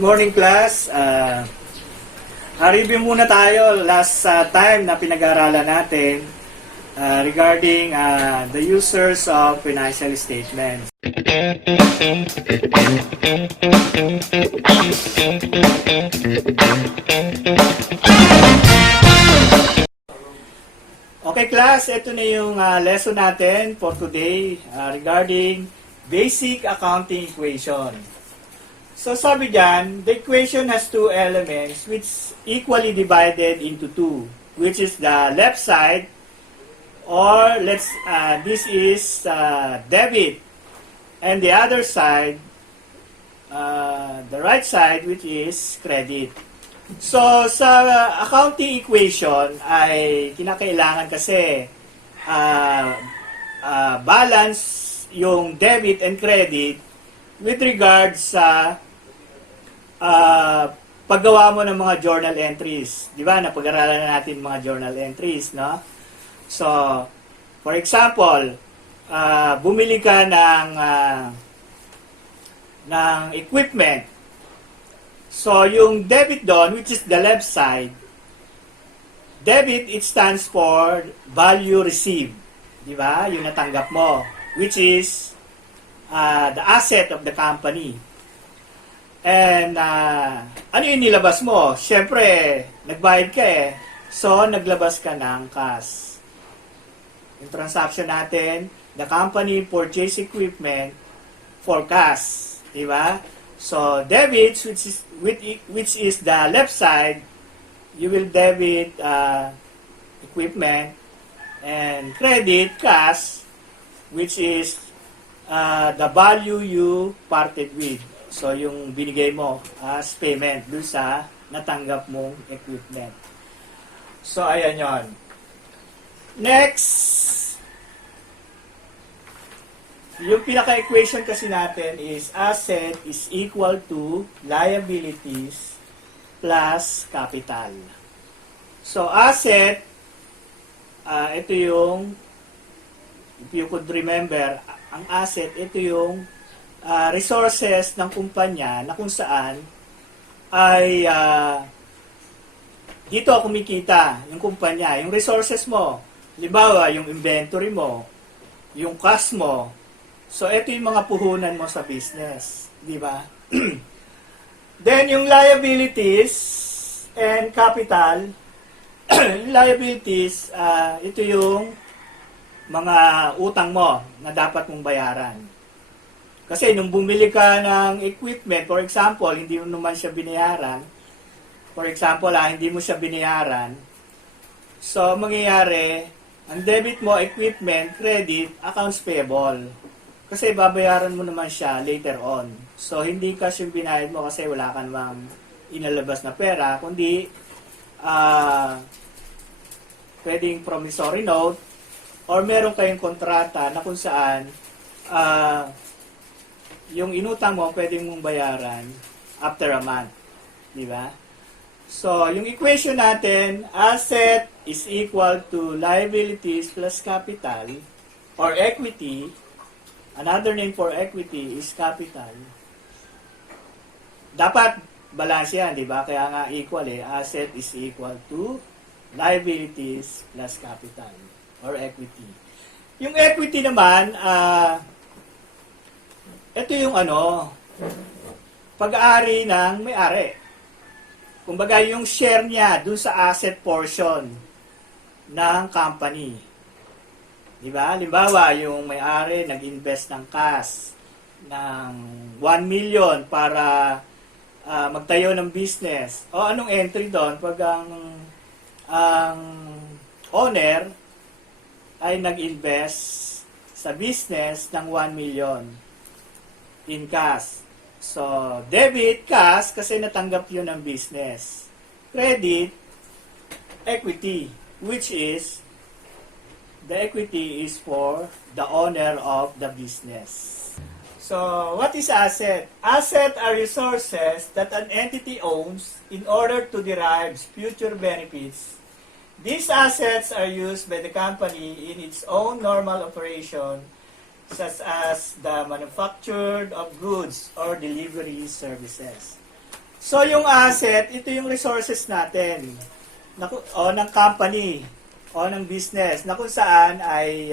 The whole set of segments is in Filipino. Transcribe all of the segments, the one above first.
Good morning, class. Review muna tayo last time na pinag-aaralan natin regarding the users of financial statements. Okay, class, ito na yung lesson natin for today regarding basic accounting equation. So sabi dyan, the equation has two elements which equally divided into two, which is the left side, or this is debit, and the other side, the right side, which is credit. So sa accounting equation ay kinakailangan kasi balance yung debit and credit with regards sa paggawa mo ng mga journal entries. Di ba? Napag-aralan na natin mga journal entries, no? So, for example, bumili ka ng equipment. So, yung debit doon, which is the left side, debit, it stands for value received. Di ba? Yung natanggap mo, which is the asset of the company. And ano yung nilabas mo? Siyempre, nagbayad ka eh. So, naglabas ka ng cash. Yung transaction natin, the company purchase equipment for cash. Diba? So, debit, which is the left side, you will debit equipment, and credit, cash, which is the value you parted with. So, yung binigay mo as payment dun sa natanggap mong equipment. So, ayan yon. Next, yung pinaka-equation kasi natin is asset is equal to liabilities plus capital. So, asset, ito yung, if you could remember, ang asset, ito yung resources ng kumpanya na kung saan ay dito kumikita yung kumpanya, yung resources mo. Halimbawa, yung inventory mo, yung cash mo. So, ito yung mga puhunan mo sa business. Di ba? Then, yung liabilities and capital, liabilities, ito yung mga utang mo na dapat mong bayaran. Kasi nung bumili ka ng equipment, for example, hindi mo naman siya binayaran. For example, hindi mo siya binayaran. So, mangyayari, ang debit mo, equipment, credit, accounts payable. Kasi babayaran mo naman siya later on. So, hindi cash yung binayad mo kasi wala ka namang inalabas na pera, kundi pwedeng promissory note or meron kayong kontrata na kung saan yung inutang mo, pwedeng mong bayaran after a month. Di ba? So, yung equation natin, asset is equal to liabilities plus capital or equity. Another name for equity is capital. Dapat balance yan, di ba? Kaya nga equal eh. Asset is equal to liabilities plus capital or equity. Yung equity naman, ito yung pag-aari ng may-ari. Kumbaga, yung share niya dun sa asset portion ng company. Diba? Halimbawa, yung may-ari nag-invest ng cash ng 1 million para magtayo ng business. O anong entry doon? Pag ang owner ay nag-invest sa business ng 1 million in cash. So, debit, cash, kasi natanggap yun ng business. Credit, equity, which is, the equity is for the owner of the business. So, what is asset? Asset are resources that an entity owns in order to derive future benefits. These assets are used by the company in its own normal operation such as the manufacture of goods or delivery services. So, yung asset, ito yung resources natin o ng company o ng business na kung saan ay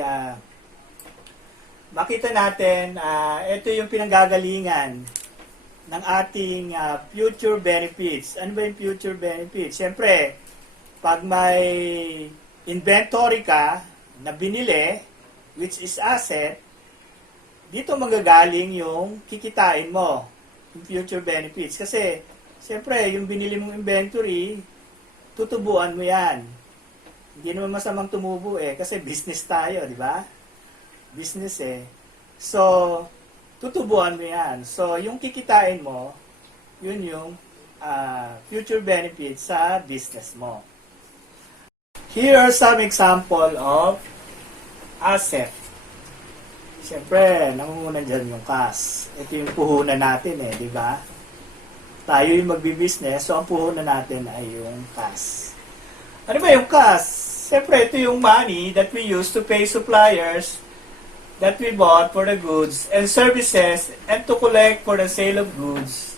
makita natin ito yung pinanggagalingan ng ating future benefits. Ano ba yung future benefits? Siyempre, pag may inventory ka na binili, which is asset, dito magagaling yung kikitain mo, yung future benefits. Kasi, siyempre, yung binili mong inventory, tutubuan mo yan. Hindi naman masamang tumubo kasi business tayo, di ba? Business So, tutubuan mo yan. So, yung kikitain mo, yun yung future benefits sa business mo. Here are some example of asset. Siyempre, nangunguna dyan yung cash. Ito yung puhunan natin di ba? Tayo yung magbi-business, so ang puhunan natin ay yung cash. Ano ba yung cash? Siyempre, ito yung money that we use to pay suppliers that we bought for the goods and services and to collect for the sale of goods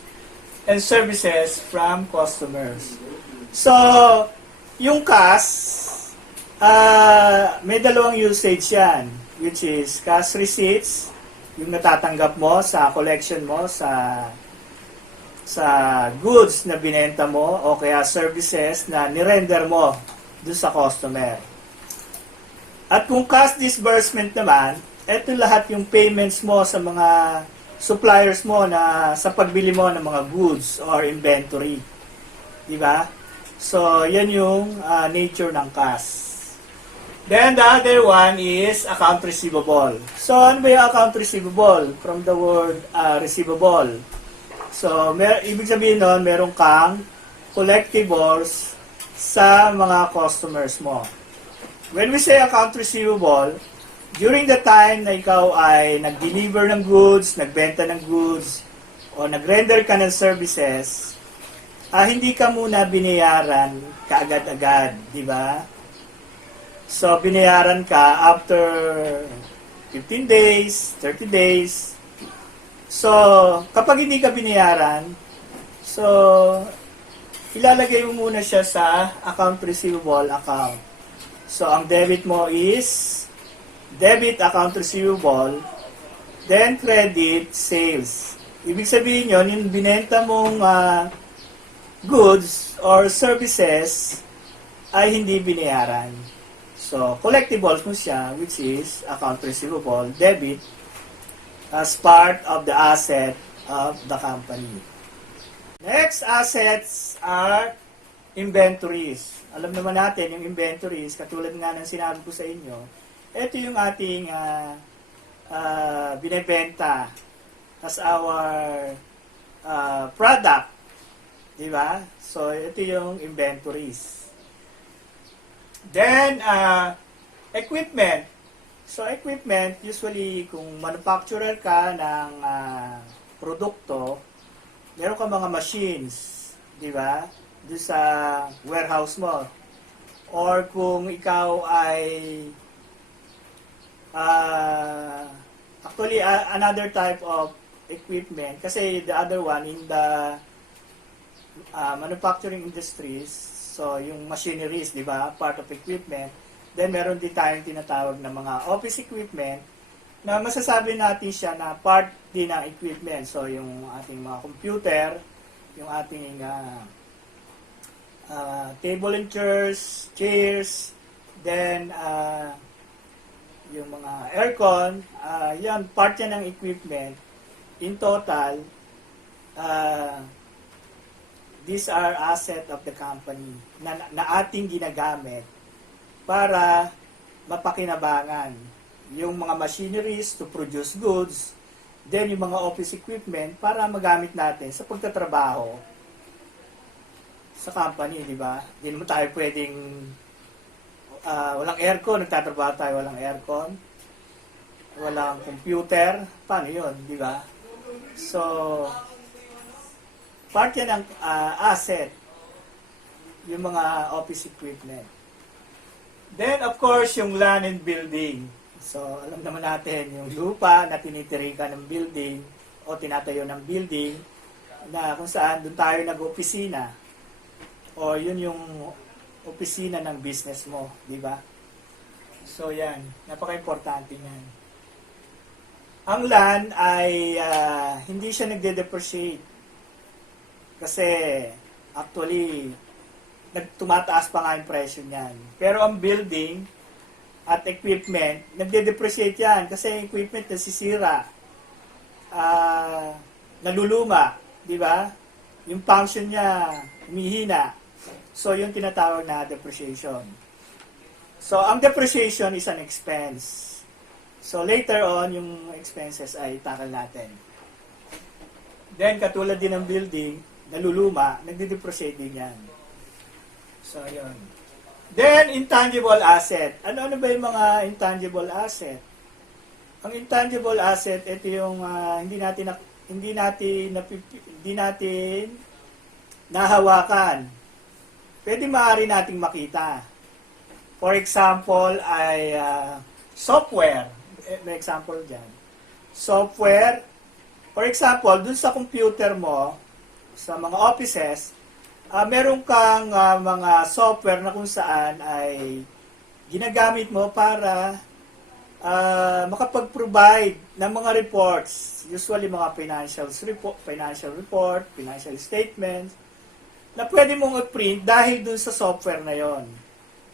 and services from customers. So, yung cash, may dalawang usage yan, which is cash receipts, yung natatanggap mo sa collection mo sa goods na binenta mo o kaya services na nirender mo doon sa customer. At kung cash disbursement naman, ito lahat yung payments mo sa mga suppliers mo na sa pagbili mo ng mga goods or inventory. Diba? So, yan yung nature ng cash. Then, the other one is account receivable. So, ano ba yung account receivable? From the word receivable. So, ibig sabihin nun, meron kang collectibles sa mga customers mo. When we say account receivable, during the time na ikaw ay nag-deliver ng goods, nagbenta ng goods, o nag-render ka ng services, hindi ka muna binayaran kaagad-agad, di ba? So, binayaran ka after 15 days, 30 days. So, kapag hindi ka binayaran, so, ilalagay mo muna siya sa account receivable account. So, ang debit mo is debit account receivable, then credit sales. Ibig sabihin yun, yung binenta mong goods or services ay hindi binayaran. So, collectibles mo siya, which is account receivable, debit, as part of the asset of the company. Next assets are inventories. Alam naman natin, yung inventories, katulad nga ng sinabi ko sa inyo, ito yung ating binibenta as our product. Diba? So, ito yung inventories. Then, equipment. So, equipment, usually, kung manufacturer ka ng produkto, meron ka mga machines, di ba? Doon sa warehouse mo. Or kung ikaw ay actually, another type of equipment, kasi the other one in the manufacturing industries, so yung machineries, di ba, part of equipment. Then meron din tayong tinatawag na mga office equipment na masasabi natin siya na part din ng equipment. So yung ating mga computer, yung ating table and chairs, then yung mga aircon, yan, part yan ng equipment. In total, these are asset of the company na ating ginagamit para mapakinabangan yung mga machineries to produce goods, then yung mga office equipment para magamit natin sa pagtatrabaho sa company, di ba? Hindi naman tayo pwedeng walang aircon, nagtatrabaho tayo walang aircon, walang computer, paano yun, di ba? So, part yan ng asset, yung mga office equipment. Then, of course, yung land and building. So, alam naman natin, yung lupa na tinitirikan ng building o tinatayo ng building, na kung saan doon tayo nag-opisina o yun yung opisina ng business mo, di ba? So yan, napaka-importante yan. Ang land ay hindi siya nagde-depreciate kasi actually tumataas pa nga yung presyo niyan. Pero ang building at equipment, nagde-depreciate yan kasi yung equipment nasisira, naluluma, di ba? Yung function niya humihina. So, yung tinatawag na depreciation. So, ang depreciation is an expense. So, later on, yung expenses ay tackle natin. Then, katulad din ng building, naluluma, nagde-depreciate din yan. So, yun. Then, intangible asset. Ano-ano ba yung mga intangible asset? Ang intangible asset, ito yung hindi natin nahawakan. Pwede maaari nating makita. For example, ay software. May example dyan. Software, for example, dun sa computer mo, sa mga offices, meron kang mga software na kung saan ay ginagamit mo para makapag-provide ng mga reports, usually mga financial report, financial statements, na pwede mong i-print dahil dun sa software na yon,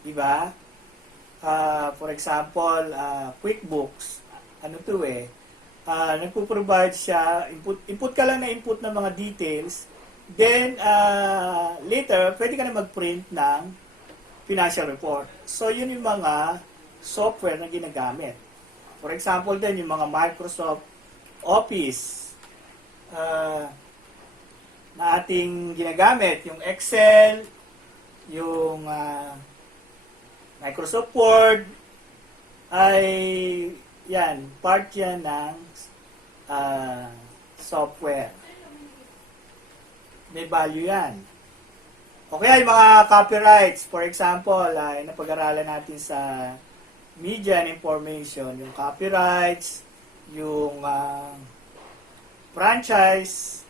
di ba? For example, QuickBooks, ano to nagpo-provide siya, input ka lang na input ng mga details, then later, pwede ka na mag-print ng financial report. So, yun yung mga software na ginagamit. For example din, yung mga Microsoft Office na ating ginagamit, yung Excel, yung Microsoft Word, ay yan, part yan ng software. May value yan. Okay, yung mga copyrights, for example, napag-aralan natin sa media and information, yung copyrights, yung franchise,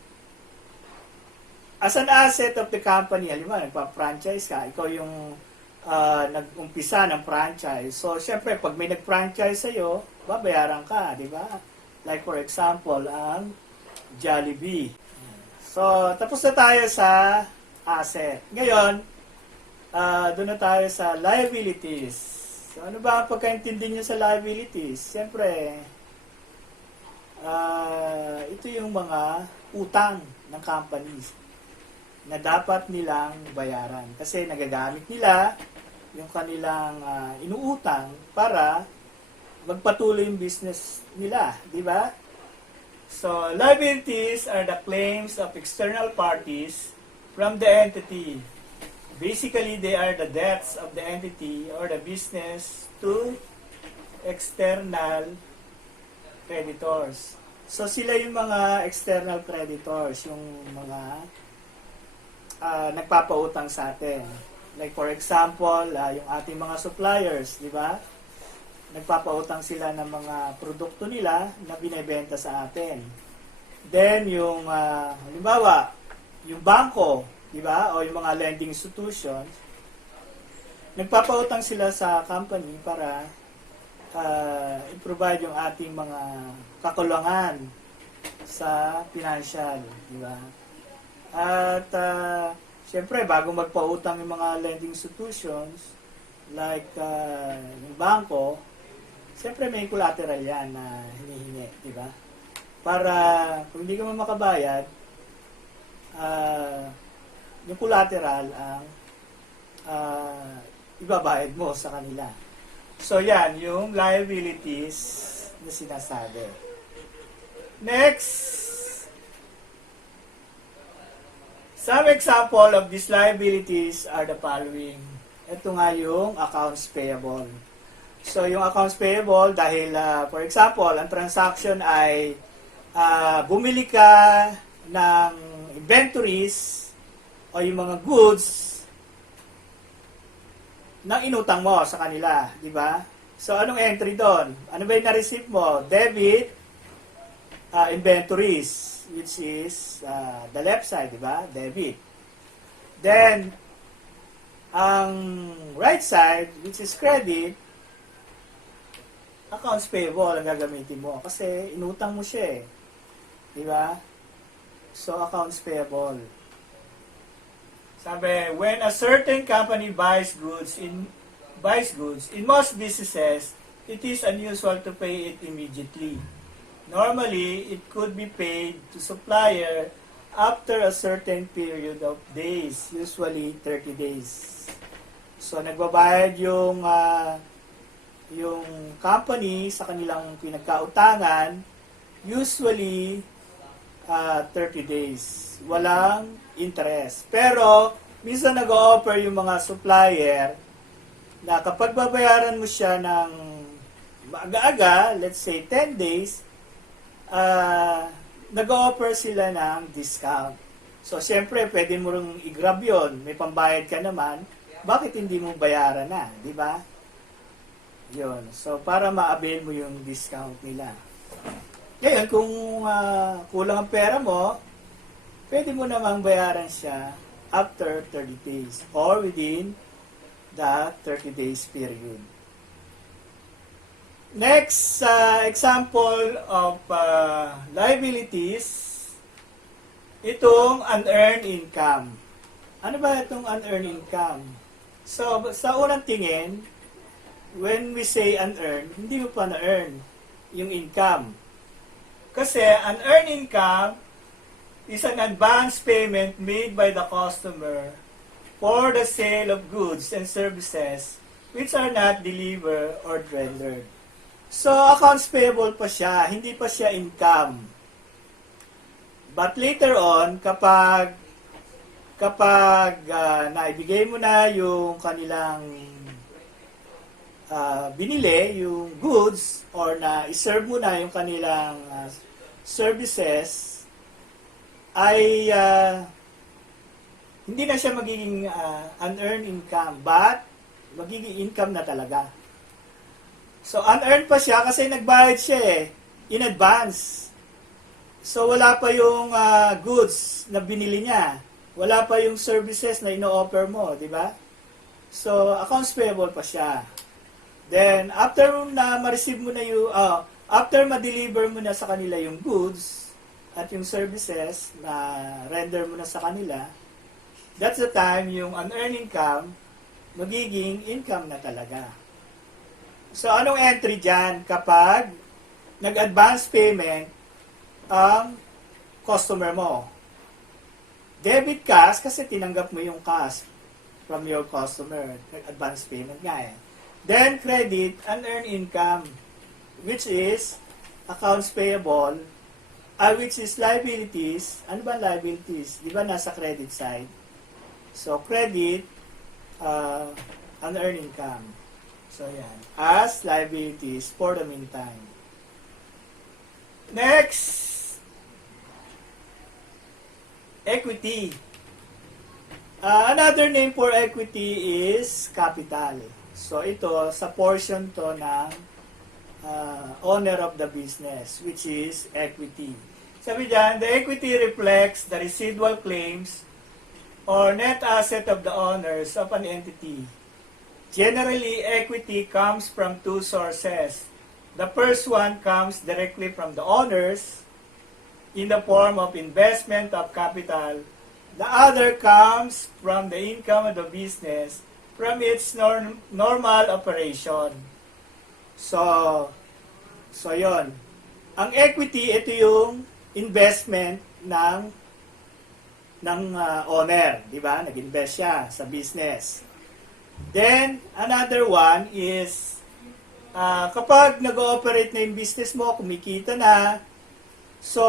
as an asset of the company, halimbawa, nagpa-franchise ka, ikaw yung nag-umpisa ng franchise. So, syempre, pag may nag-franchise sa'yo, babayaran ka, di ba? Like, for example, ang Jollibee. So, tapos na tayo sa asset. Ngayon, doon na tayo sa liabilities. So, ano ba ang pagkaintindi nyo sa liabilities? Siyempre, ito yung mga utang ng companies na dapat nilang bayaran. Kasi nagagamit nila yung kanilang inuutang para magpatuloy yung business nila. Di ba? So, liabilities are the claims of external parties from the entity. Basically, they are the debts of the entity or the business to external creditors. So, sila yung mga external creditors, yung mga nagpapautang sa atin. Like for example, yung ating mga suppliers, di ba? Nagpapautang sila ng mga produkto nila na binebenta sa atin. Then, yung, halimbawa, yung bangko, di ba? O yung mga lending institutions, nagpapautang sila sa company para i-provide yung ating mga kakulangan sa financial, di ba? At siyempre, bago magpautang yung mga lending institutions, like yung bangko, siyempre may collateral yan na hinihingi, di ba? Para kung hindi ka man makabayad, yung collateral ang ibabayad mo sa kanila. So yan, yung liabilities na sinasabi. Next, some example of these liabilities are the following. Ito nga yung accounts payable. So yung accounts payable, dahil for example, ang transaction ay bumili ka ng inventories o yung mga goods na inutang mo sa kanila, di ba? So, anong entry doon? Ano ba yung na-receive mo? Debit, inventories. which is the left side, di ba? Debit. Then, ang right side, which is credit, accounts payable ang gagamitin mo. Kasi inutang mo siya eh. Di ba? So, accounts payable. Sabi, when a certain company buys goods in most businesses, it is unusual to pay it immediately. Normally, it could be paid to supplier after a certain period of days, usually 30 days. So, nagbabayad yung company sa kanilang pinagkautangan, usually 30 days. Walang interest. Pero, minsan nag-o-offer yung mga supplier na kapag babayaran mo siya ng maaga-aga, let's say 10 days, nag-o-offer sila ng discount. So, siyempre, pwede mo rin i-grab yun. May pambayad ka naman. Bakit hindi mo bayaran na? Di ba? Yun. So, para ma-avail mo yung discount nila. Ngayon, kung kulang ang pera mo, pwede mo namang bayaran siya after 30 days or within the 30 days period. Next example of liabilities, itong unearned income. Ano ba itong unearned income? So, sa unang tingin, when we say unearned, hindi mo pa na-earn yung income. Kasi unearned income is an advance payment made by the customer for the sale of goods and services which are not delivered or rendered. So, accounts payable pa siya, hindi pa siya income. But later on, kapag naibigay mo na yung kanilang binili, yung goods, or na-serve mo na yung kanilang services, ay hindi na siya magiging unearned income, but magiging income na talaga. So, unearned pa siya kasi nagbayad siya in advance. So, wala pa yung goods na binili niya. Wala pa yung services na ino-offer mo, di ba? So, accounts payable pa siya. Then, after na ma-receive mo na yung, after ma-deliver mo na sa kanila yung goods at yung services na render mo na sa kanila, that's the time yung unearned income magiging income na talaga. So, anong entry dyan kapag nag-advance payment ang customer mo? Debit cash kasi tinanggap mo yung cash from your customer. Nag-advance payment nga eh. Then, credit, unearned income, which is accounts payable, which is liabilities. Ano ba liabilities? Di ba nasa credit side? So, credit, unearned income. So, yan. As liabilities for the meantime. Next, equity. Another name for equity is capital. So, ito, sa portion to ng owner of the business, which is equity. Sabi dyan, the equity reflects the residual claims or net asset of the owners of an entity. Generally, equity comes from two sources. The first one comes directly from the owners in the form of investment of capital. The other comes from the income of the business from its normal operation. So yon. Ang equity, ito yung investment ng owner, di ba? Nag-invest siya sa business. Then, another one is, kapag nag-ooperate na yung business mo, kumikita na, so,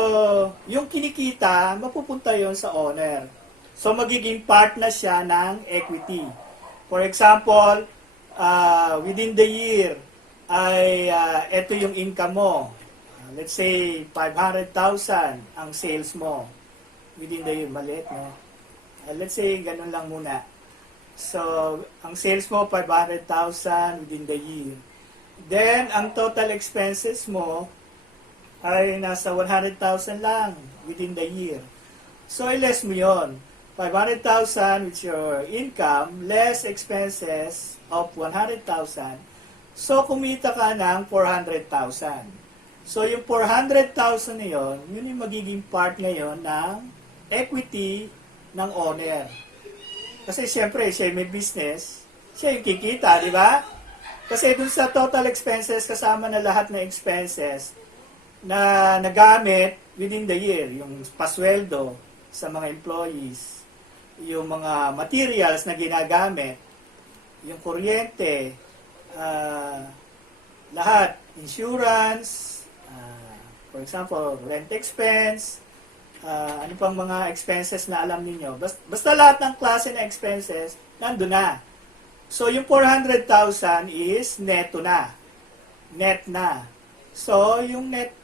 yung kinikita, mapupunta yon sa owner. So, magiging part na siya ng equity. For example, within the year, ay ito yung income mo. Let's say, 500,000 ang sales mo. Within the year, maliit, no? Let's say, ganun lang muna. So, ang sales mo, 500,000 within the year. Then, ang total expenses mo ay nasa 100,000 lang within the year. So, i-less mo yun. 500,000 which your income, less expenses of 100,000. So, kumita ka ng 400,000. So, yung 400,000 na yun, yun yung magiging part ngayon ng equity ng owner. Kasi siyempre, siya may business, siya yung kikita, di ba? Kasi dun sa total expenses, kasama na lahat ng expenses na nagamit within the year, yung pasweldo sa mga employees, yung mga materials na ginagamit, yung kuryente, lahat, insurance, for example, rent expense, ano pang mga expenses na alam niyo. Basta lahat ng klase na expenses, nandun na. So, yung 400,000 is neto na. Net na. So, yung net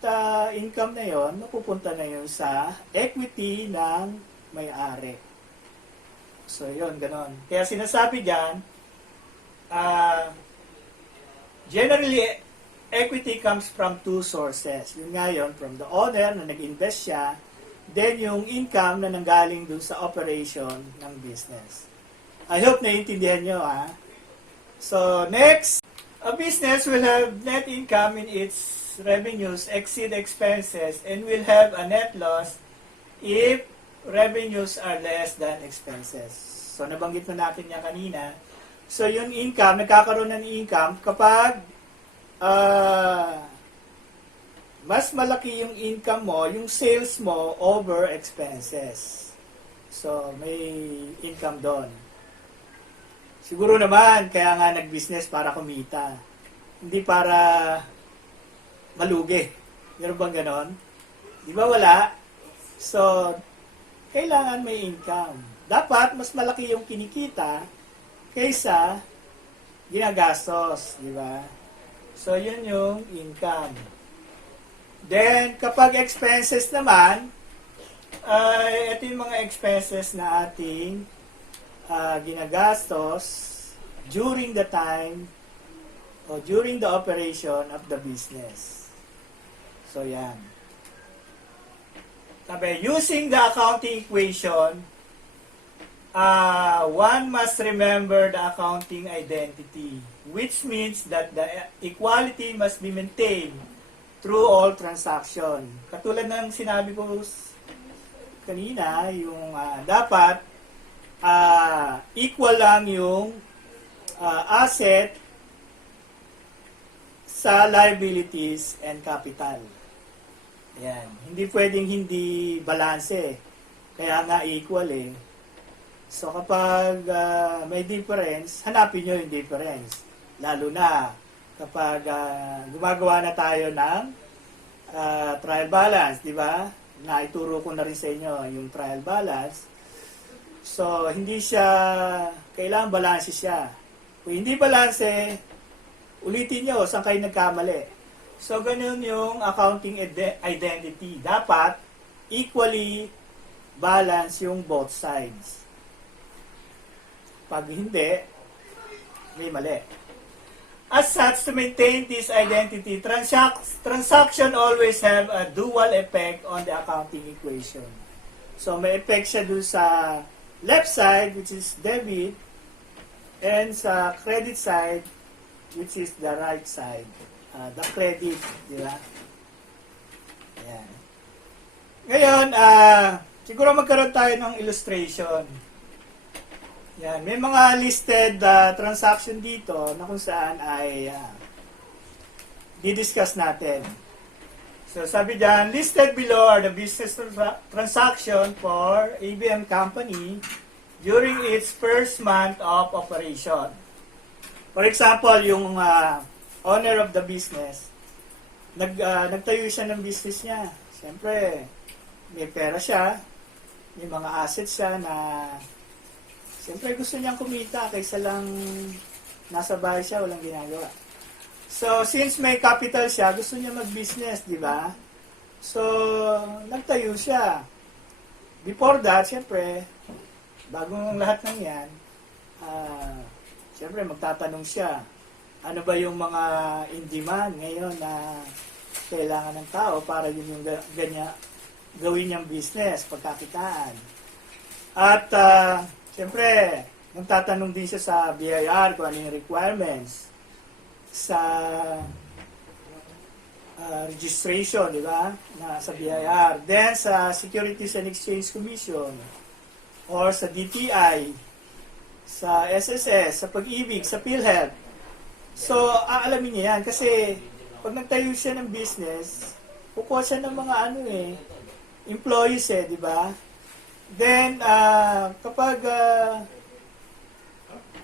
income na yon, mapupunta na yun sa equity ng may-ari. So, yun, ganon. Kaya sinasabi dyan, generally, equity comes from two sources. Yun nga yun, from the owner na nag-invest siya, then yung income na nanggaling dun sa operation ng business. I hope naiintindihan nyo, ha? So, next, a business will have net income in its revenues exceed expenses and will have a net loss if revenues are less than expenses. So, nabanggit na natin yan kanina. So, yung income, nagkakaroon ng income kapag mas malaki yung income mo, yung sales mo over expenses. So, may income doon. Siguro naman, kaya nga nag-business para kumita. Hindi para malugi. Meron bang ganon? Di ba wala? So, kailangan may income. Dapat, mas malaki yung kinikita kaysa ginagastos. Di ba? So, yun yung income. Then, kapag expenses naman, ito yung mga expenses na ating ginagastos during the time o during the operation of the business. So, yan. Sabi, using the accounting equation, one must remember the accounting identity, which means that the equality must be maintained through all transaction. Katulad ng sinabi ko kanina, yung dapat equal lang yung asset sa liabilities and capital. Yan. Hindi pwedeng hindi balanse. Kaya nga equal eh. So kapag may difference, hanapin nyo yung difference. Lalo na kapag gumagawa na tayo ng trial balance, di ba? Naituro ko na rin sa inyo yung trial balance. So, hindi siya, kailangan balanse siya. Kung hindi balanse, ulitin nyo, saan kayo nagkamali. So, ganun yung accounting identity. Dapat, equally balance yung both sides. Pag hindi, may mali. As such, to maintain this identity, transaction always have a dual effect on the accounting equation. So, may effect siya dun sa left side, which is debit, and sa credit side, which is the right side, the credit, di ba? Ayan. Ngayon, siguro magkaroon tayo ng illustration. Yan, may mga listed transaction dito na kung saan ay didiscuss natin. So, sabi dyan, listed below are the business transaction for ABM company during its first month of operation. For example, yung owner of the business, nagtayo siya ng business niya. Siyempre, may pera siya, may mga assets siya na siyempre gusto niyang kumita kaysa lang nasa bahay siya, walang ginagawa. So, since may capital siya, gusto niya mag-business, di ba? So, nagtayo siya. Before that, siyempre, bagong lahat ng yan, siyempre magtatanong siya, ano ba yung mga in demand ngayon na kailangan ng tao para yun yung gawin niyang business, pagkakitaan. At siyempre, nagtatanong din siya sa BIR kung ano yung requirements sa registration, di ba? Na sa BIR. Then sa Securities and Exchange Commission or sa DTI, sa SSS, sa Pag-ibig, sa PhilHealth. So, aalamin niya yan kasi pag nagtayo siya ng business, kukuha siya ng mga employees di ba? Then, kapag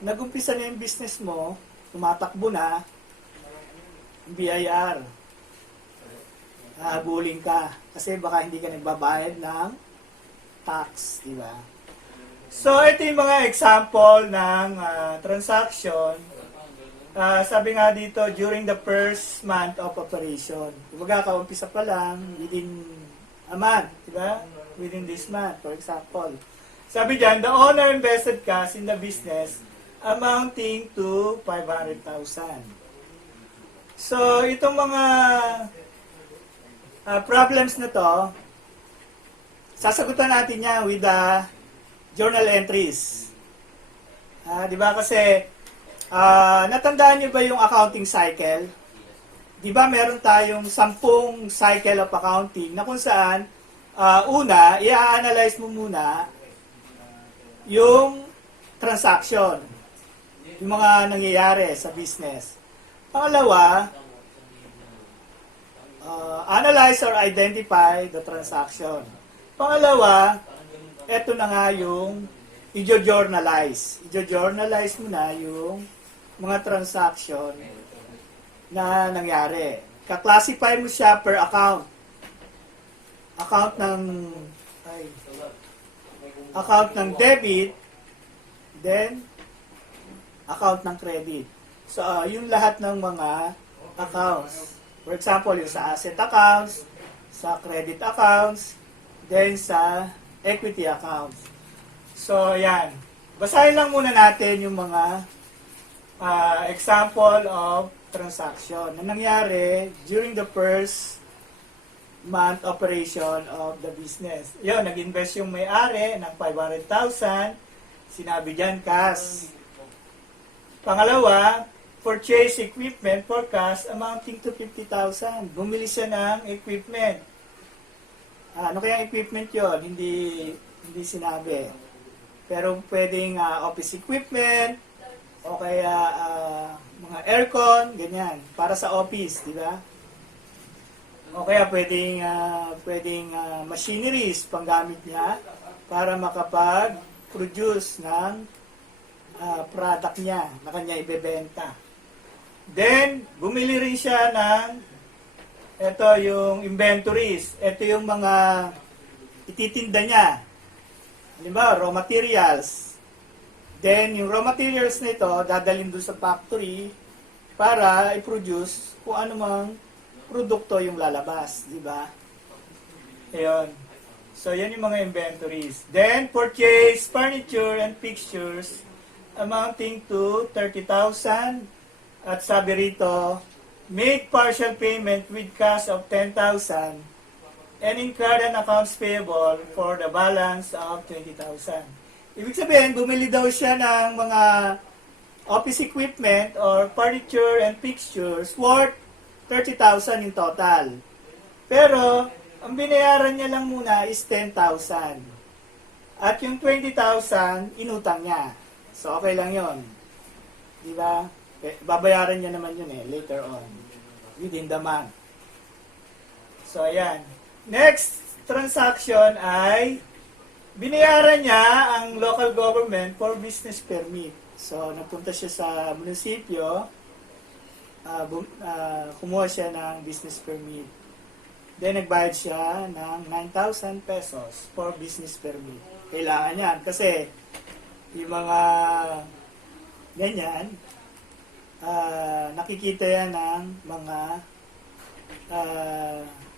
nag-umpisa na yung business mo, tumatakbo na, BIR, hahabulin ka kasi baka hindi ka nagbabayad ng tax, di ba? So, ito yung mga example ng transaction. Sabi nga dito, during the first month of operation. Kumbaga, kaumpisa pa lang, within a month, di ba? Within this month, for example. Sabi dyan, the owner invested cash in the business amounting to 500,000. So, itong mga problems na to, sasagutan natin yan with the journal entries. Di ba? Kasi, natandaan niyo ba yung accounting cycle? Di ba meron tayong 10 cycle of accounting na kung saan, una, i-analyze mo muna yung transaction, yung mga nangyayari sa business. Pangalawa, analyze or identify the transaction. Pangalawa, eto na nga yung i-journalize. I-journalize mo na yung mga transaction na nangyari. Ka-classify mo siya per account. Account ng debit, then account ng credit. So, yung lahat ng mga accounts. For example, yung sa asset accounts, sa credit accounts, then sa equity accounts. So, yan. Basahin lang muna natin yung mga example of transaction na nangyari during the first month operation of the business. Yun, nag-invest yung may-ari ng 500,000. Sinabi dyan, cash. Pangalawa, purchase equipment for cash amounting to 50,000. Bumili siya ng equipment. Ano kaya equipment yon? Hindi sinabi. Pero pwedeng office equipment o kaya mga aircon, ganyan, para sa office, di ba? O kaya pwedeng machineries panggamit niya para makapag-produce ng product niya na kanya ibebenta. Then, bumili rin siya ng ito yung inventories. Ito yung mga ititinda niya. Halimbawa, raw materials. Then, yung raw materials na ito, dadalhin doon sa factory para i-produce kung ano mang produkto yung lalabas. Di ba? Ayun. So, yan yung mga inventories. Then, purchase furniture and fixtures amounting to 30,000. At sabi rito, make partial payment with cash of 10,000 and incurred an accounts payable for the balance of 20,000. Ibig sabihin, bumili daw siya ng mga office equipment or furniture and fixtures worth 30,000 in total. Pero, ang binayaran niya lang muna is 10,000. At yung 20,000, inutang niya. So, okay lang yon, di ba? Babayaran niya naman yun later on, within the month. So, ayan. Next transaction ay binayaran niya ang local government for business permit. So, nagpunta siya sa munisipyo, kumuha siya ng business permit. Then, nagbayad siya ng 9,000 pesos for business permit. Kailangan yan kasi yung mga ganyan, nakikita yan ng mga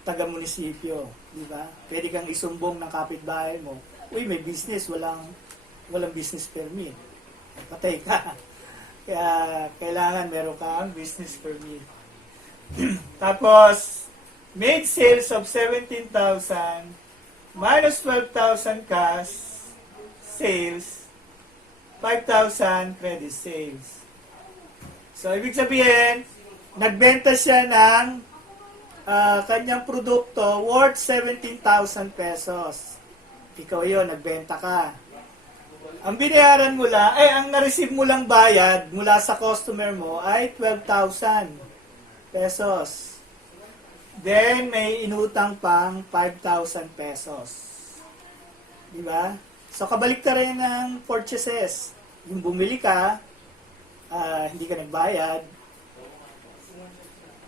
taga-munisipyo, di ba? Pwede kang isumbong ng kapitbahay mo, uy, may business, walang business permit. Patay ka. Kaya kailangan meron kang business permit. Tapos, made sales of 17,000 minus 12,000 cash sales, 5,000 credit sales. So, ibig sabihin, nagbenta siya ng kanyang produkto worth 17,000 pesos. Ikaw yun, nagbenta ka. Ang binayaran mo lang, ang na-receive mo lang bayad mula sa customer mo ay 12,000 pesos. Then, may inutang pang 5,000 pesos. Di ba? So, kabalik ka rin ng purchases. Yung bumili ka, hindi ka nagbayad,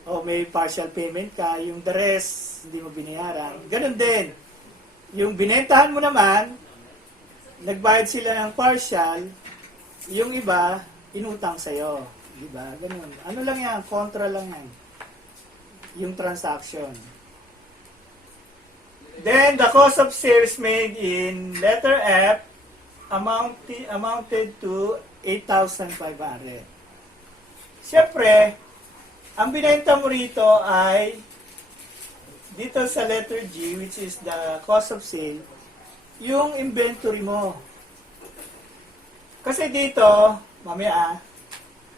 o may partial payment ka, yung the rest, hindi mo binayaran. Ganun din. Yung binentahan mo naman, nagbayad sila ng partial, yung iba, inutang sa'yo. Diba? Ganun. Ano lang yan? Kontra lang yan. Yung transaction. Then, the cost of sales made in letter F amounted to 8,500. Siyempre, ang binenta mo rito ay dito sa letter G, which is the cost of sale, yung inventory mo. Kasi dito, mamaya,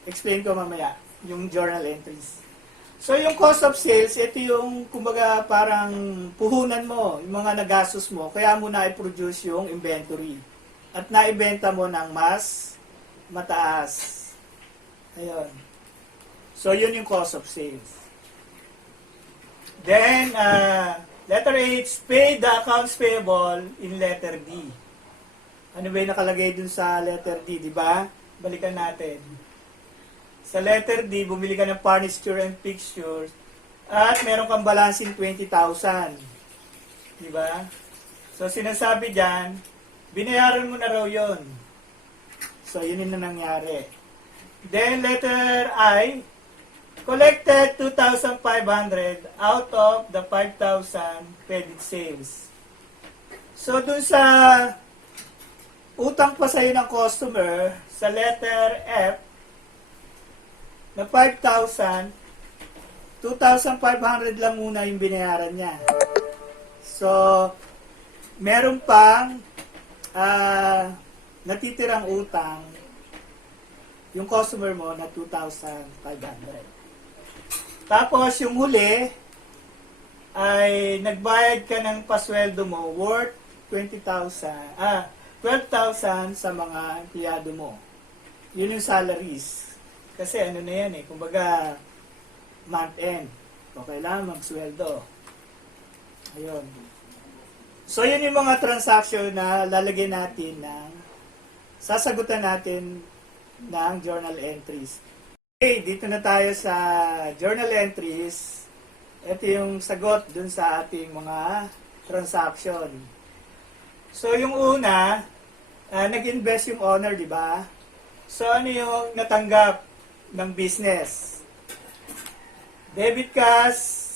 explain ko mamaya, yung journal entries. So, yung cost of sales, ito yung, kumbaga, parang puhunan mo, yung mga nagastos mo, kaya mo na-produce yung inventory. At naibenta mo ng mas mataas. Ayun. So, yun yung cost of sales. Then, letter H, pay the accounts payable in letter D. Ano ba yung nakalagay dun sa letter D, di ba? Balikan natin. Sa letter D, bumili ka ng furniture and fixtures at meron kang balancing 20,000. Di ba? So, sinasabi dyan, binayaran mo na raw yun. So, yun yung nangyari. Then, letter I, collected 2,500 out of the 5,000 credit sales. So, dun sa utang pa sa'yo ng customer, sa letter F, na 5,000, 2,500 lang muna yung binayaran niya. So, meron pang natitirang utang yung customer mo na 2,500. Tapos, yung huli, ay nagbayad ka ng pasweldo mo worth 12,000 sa mga empleyado mo. Yun yung salaries. Kasi ano na yan kumbaga, month end. So, kailangan magsweldo. Ayun. So, yun yung mga transaction na lalagyan natin sasagutan natin ng journal entries. Okay, dito na tayo sa journal entries. Ito yung sagot dun sa ating mga transaction. So, yung una, nag-invest yung owner, di ba? So, ano yung natanggap ng business? Debit cash,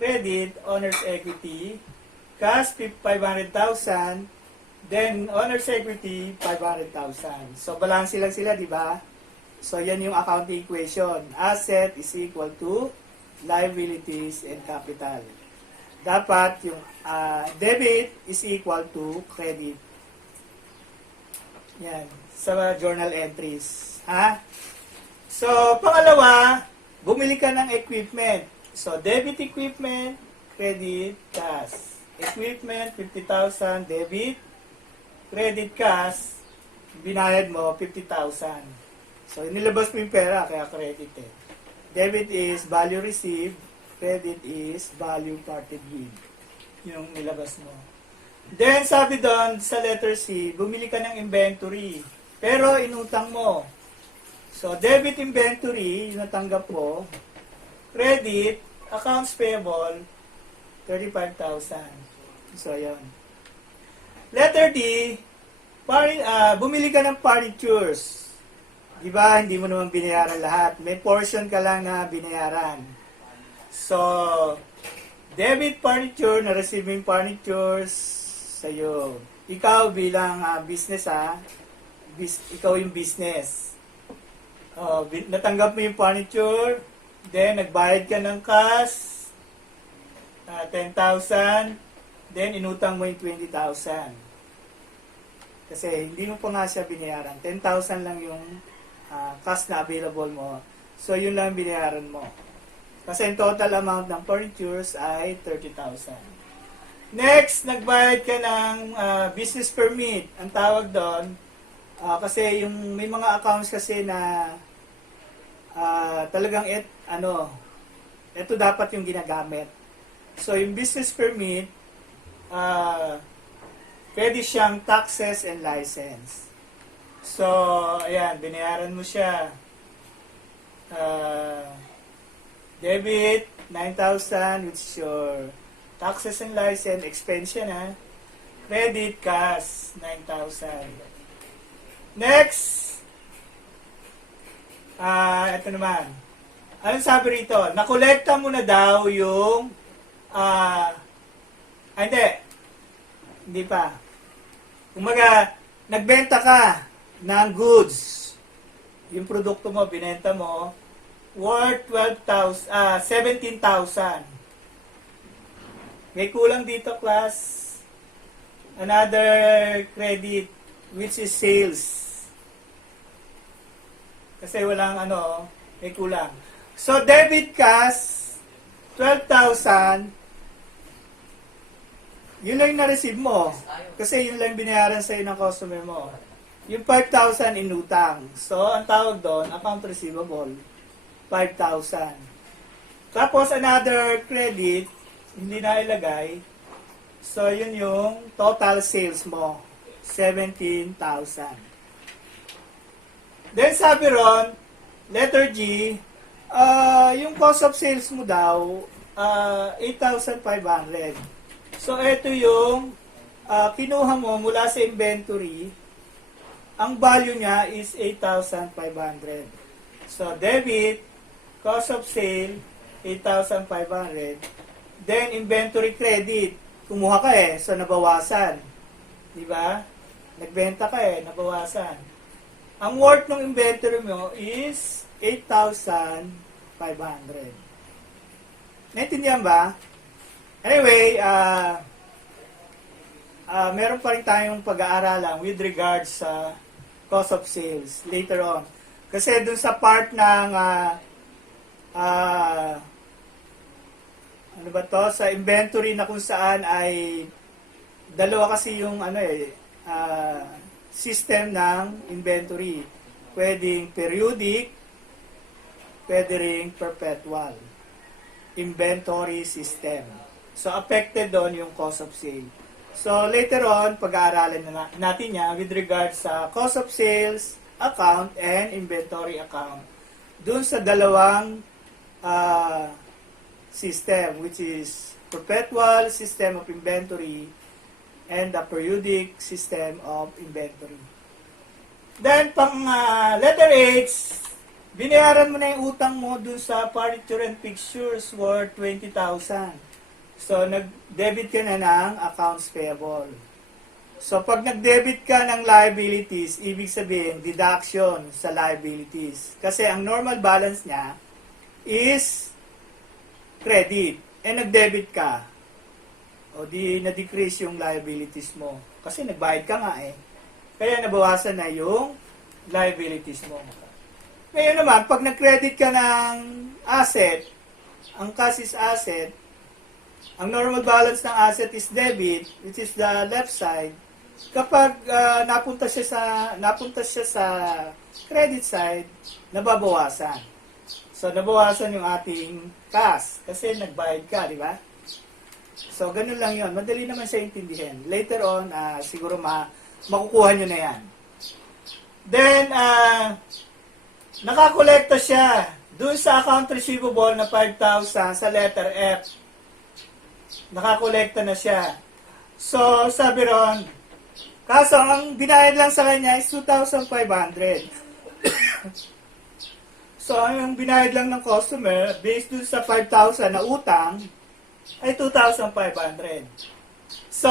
credit, owner's equity, cash 500,000, then owner's equity 500,000. So, balance lang sila, di ba? So, yan yung accounting equation. Asset is equal to liabilities and capital. Dapat yung debit is equal to credit. Yan, sa journal entries. Ha? So, pangalawa, bumili ka ng equipment. So, debit equipment, credit, cash. Equipment, 50,000, debit, credit, cash, binayad mo, 50,000. So, inilabas mo yung pera, kaya credit Debit is value received, credit is value parted with. Yung nilabas mo. Then, sabi doon, sa letter C, bumili ka ng inventory, pero inutang mo. So, debit inventory, yung natanggap mo, credit, accounts payable, 35,000. So, ayan. Letter D, bumili ka ng furnitures. Diba, hindi mo naman binayaran lahat. May portion ka lang na binayaran. So, debit furniture, na-receive yung furnitures sa'yo. Ikaw bilang business ikaw yung business. Natanggap mo yung furniture, then nagbayad ka ng cash, 10,000, then inutang mo yung 20,000. Kasi hindi mo pa nga siya binayaran. 10,000 lang yung cash na available mo. So, yun lang binayaran mo. Kasi yung total amount ng furnitures ay 30,000. Next, nagbayad ka ng business permit. Ang tawag doon, kasi yung may mga accounts kasi na talagang ito dapat yung ginagamit. So, yung business permit, pwede siyang taxes and license. So, ayan, binayaran mo siya. Debit, 9,000, which is your taxes and license, expense yan ha. Credit, cash, 9,000. Next, ito naman. Anong sabi rito? Nakolekta mo na daw yung, hindi pa. Kumaga, nagbenta ka ng goods. Yung produkto mo, binenta mo, worth 17,000. May kulang dito, class. Another credit, which is sales. Kasi walang may kulang. So, debit cash, 12,000. Yun lang yung na-receive mo. Kasi yun lang binayaran sa'yo ng customer mo. Yung 5,000 inutang. So, ang tawag doon, account receivable, 5,000. Tapos, another credit, hindi na ilagay. So, yun yung total sales mo, 17,000. Then, sabi ron, letter G, yung cost of sales mo daw, 8,500. So, ito yung kinuha mo mula sa inventory. Ang value niya is 8,500. So, debit, cost of sale, 8,500. Then, inventory credit. Kumuha ka so nabawasan. Di ba? Nagbenta ka nabawasan. Ang worth ng inventory mo is 8,500. Naintindihan ba? Anyway, meron pa rin tayong pag-aaralan with regards sa cost of sales later on. Kasi dun sa part ng sa inventory na kung saan ay dalawa kasi yung system ng inventory. Pwedeng periodic, pwede ring perpetual. Inventory system. So, affected doon yung cost of sale. So, later on, pag-aaralan natin niya with regards sa cost of sales account and inventory account. Doon sa dalawang system, which is perpetual system of inventory and the periodic system of inventory. Then, pang letter H, binayaran mo na yung utang mo dun sa furniture and fixtures worth 20,000. So, nag-debit ka na ng accounts payable. So, pag nag-debit ka ng liabilities, ibig sabihin, deduction sa liabilities. Kasi ang normal balance niya is credit. Nag-debit ka. O di na-decrease yung liabilities mo. Kasi nagbayad ka nga Kaya nabawasan na yung liabilities mo. Ngayon naman, pag nag-credit ka ng asset, ang cash is asset, ang normal balance ng asset is debit, which is the left side. Kapag napunta siya sa credit side, nababawasan. So, nabawasan yung ating cash kasi nagbayad ka, di ba? So, ganun lang yon. Madali naman siya intindihin. Later on, siguro makukuha nyo na yan. Then, nakakolekta siya dun sa account receivable na 5,000 sa letter F. Nakakolekta na siya. So, sabi ron, kaso ang binayad lang sa kanya is 2,500. So, ang binayad lang ng customer, based dun sa 5,000 na utang, ay 2,500. So,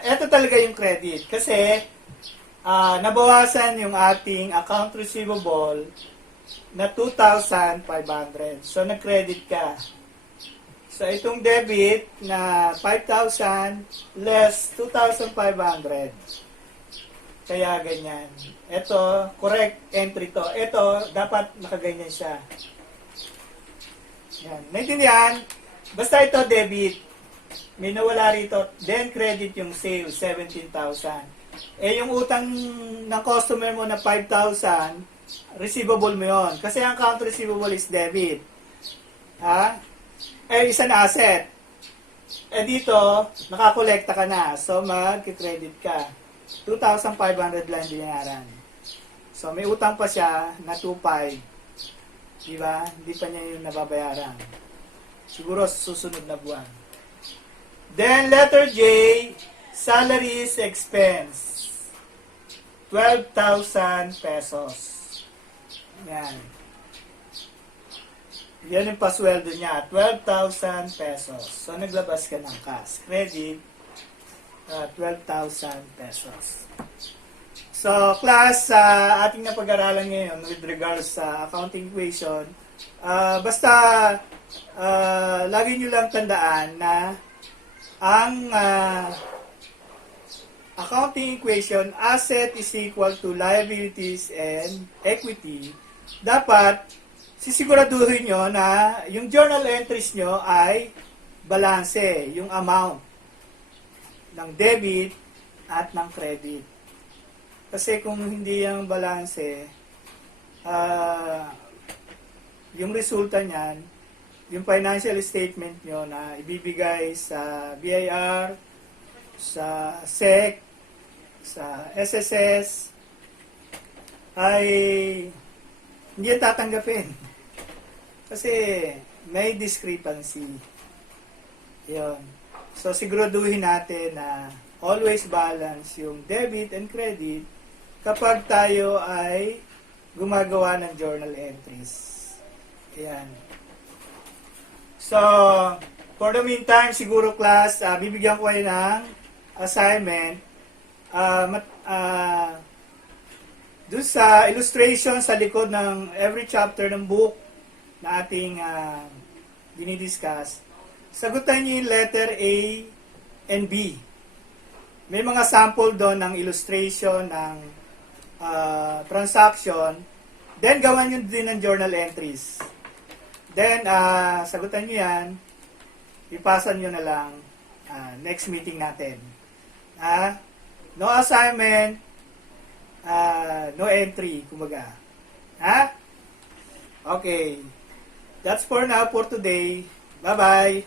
eto talaga yung credit. Kasi, nabawasan yung ating account receivable na 2,500. So, nag-credit ka. So, itong debit na 5,000 less 2,500. Kaya ganyan. Ito, correct entry to. Ito, dapat nakaganyan siya. Yan. Naintindihan? Basta ito, debit. May nawala rito. Then, credit yung sale, 17,000. Eh, yung utang ng customer mo na 5,000, receivable mo yon. Kasi ang account receivable is debit. Ha? Eh, isang asset. Eh, dito, nakakolekta ka na. So, mag-credit ka. 2,500 lang binayaran. So, may utang pa siya na 2,500. Diba? Hindi pa niya yung nababayaran. Siguro susunod na buwan. Then, letter J, salaries expense. 12,000 pesos. Yan. Yan yung pasweldo niya. 12,000 pesos. So, naglabas ka ng cash. Credit, 12,000 pesos. So, class, ating napag-aralan ngayon with regards sa accounting equation, basta lagi nyo lang tandaan na ang accounting equation, asset is equal to liabilities and equity. Dapat, sisiguraduhin nyo na yung journal entries nyo ay balanse, yung amount ng debit at ng credit. Kasi kung hindi yung balanse, yung resulta niyan, yung financial statement nyo na ibibigay sa BIR, sa SEC, sa SSS, ay hindi yan tatanggapin. Kasi may discrepancy. Yun. So, siguraduhin natin na always balance yung debit and credit kapag tayo ay gumagawa ng journal entries. Ayan. So, for the meantime, siguro class, bibigyan ko kayo ng assignment. Doon sa illustration sa likod ng every chapter ng book na ating dinidiscuss, sagutan niyo yung letter A and B. May mga sample doon ng illustration ng transaction. Then, gawan nyo din ng journal entries. Then, sagutan nyo yan. Ipasa nyo na lang next meeting natin. No assignment, no entry, kumbaga. Okay. That's for now for today. Bye-bye.